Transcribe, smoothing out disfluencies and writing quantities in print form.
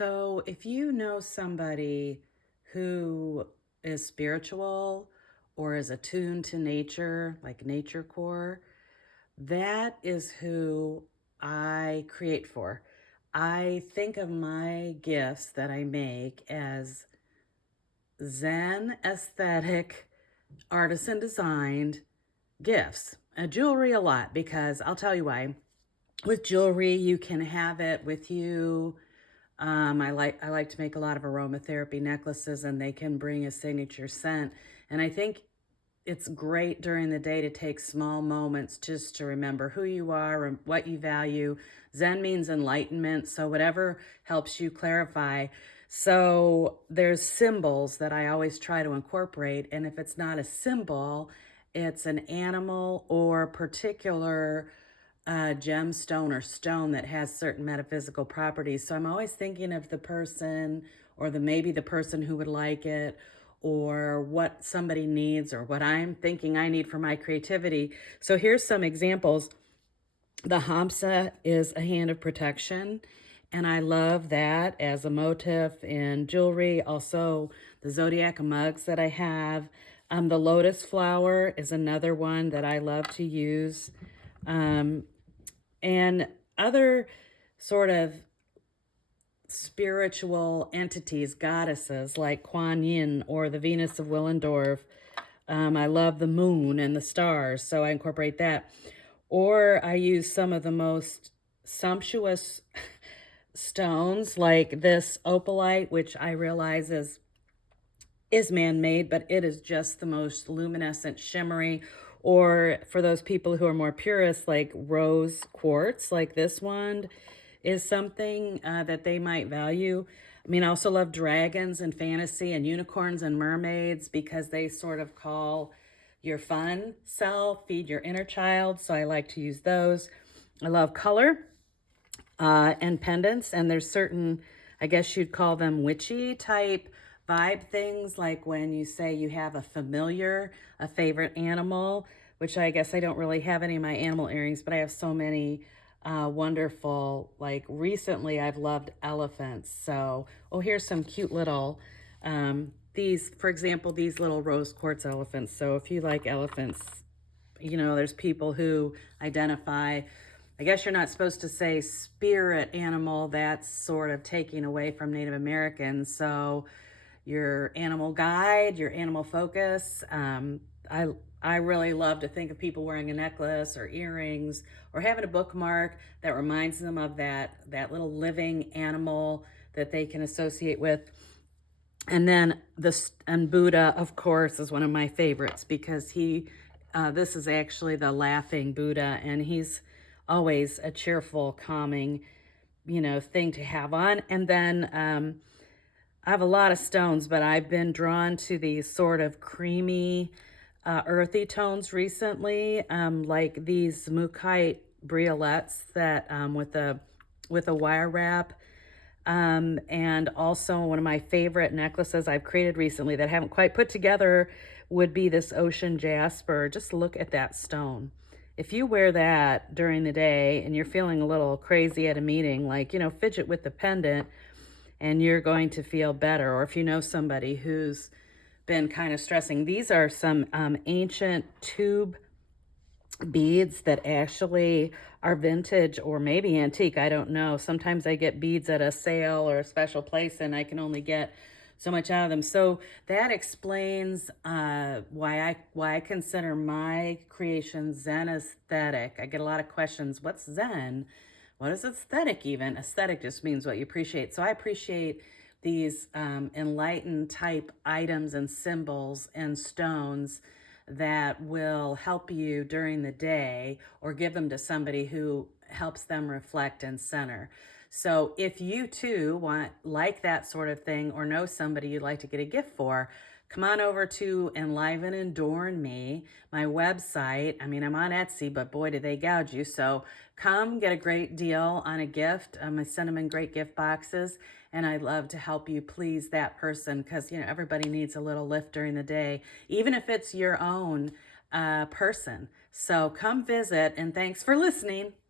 So, if you know somebody who is spiritual or is attuned to nature, like nature core, that is who I create for. I think of my gifts that I make as Zen aesthetic, artisan designed gifts. Jewelry a lot because I'll tell you why. With jewelry, you can have it with you. I like to make a lot of aromatherapy necklaces, and they can bring a signature scent. And I think it's great during the day to take small moments just to remember who you are and what you value. Zen means enlightenment, so whatever helps you clarify. So there's symbols that I always try to incorporate, and if it's not a symbol, it's an animal or particular gemstone or stone that has certain metaphysical properties. So I'm always thinking of the person or maybe the person who would like it or what somebody needs or what I'm thinking I need for my creativity. So here's some examples. The Hamsa is a hand of protection, and I love that as a motif in jewelry. Also, the zodiac mugs that I have. The lotus flower is another one that I love to use. Um, and other sort of spiritual entities, goddesses like Kuan Yin or the Venus of Willendorf. I love the moon and the stars, so I incorporate that. Or I use some of the most sumptuous stones like this opalite, which I realize is man-made, but it is just the most luminescent, shimmery. Or for those people who are more purists, like rose quartz, like this one, is something that they might value. I mean, I also love dragons and fantasy and unicorns and mermaids because they sort of call your fun self, feed your inner child. So I like to use those. I love color and pendants, and there's certain, I guess you'd call them witchy type vibe things, like when you say you have a familiar, a favorite animal, which I guess I don't really have any of my animal earrings, but I have so many wonderful, like recently I've loved elephants. So, oh, here's some cute little, these, for example, these little rose quartz elephants. So if you like elephants, there's people who identify, I guess you're not supposed to say spirit animal, that's sort of taking away from Native Americans. So your animal guide, your animal focus. I really love to think of people wearing a necklace or earrings or having a bookmark that reminds them of that little living animal that they can associate with. And then and Buddha, of course, is one of my favorites because this is actually the laughing Buddha, and he's always a cheerful, calming, thing to have on. And then I have a lot of stones, but I've been drawn to these sort of creamy, earthy tones recently, like these Mukite briolets that with a wire wrap. And also one of my favorite necklaces I've created recently that I haven't quite put together would be this ocean jasper. Just look at that stone. If you wear that during the day and you're feeling a little crazy at a meeting, like, fidget with the pendant and you're going to feel better. Or if you know somebody who's been kind of stressing, these are some ancient tube beads that actually are vintage or maybe antique. I don't know. Sometimes I get beads at a sale or a special place and I can only get so much out of them. So that explains why I consider my creation Zen aesthetic. I get a lot of questions. What's Zen? What is aesthetic even? Aesthetic just means what you appreciate. So I appreciate these enlightened type items and symbols and stones that will help you during the day or give them to somebody who helps them reflect and center. So if you too want like that sort of thing or know somebody you'd like to get a gift for, come on over to Enlivenadorn me, my website. I mean, I'm on Etsy, but boy, do they gouge you. So come get a great deal on a gift. I send them in great gift boxes, and I'd love to help you please that person because, everybody needs a little lift during the day, even if it's your own person. So come visit, and thanks for listening.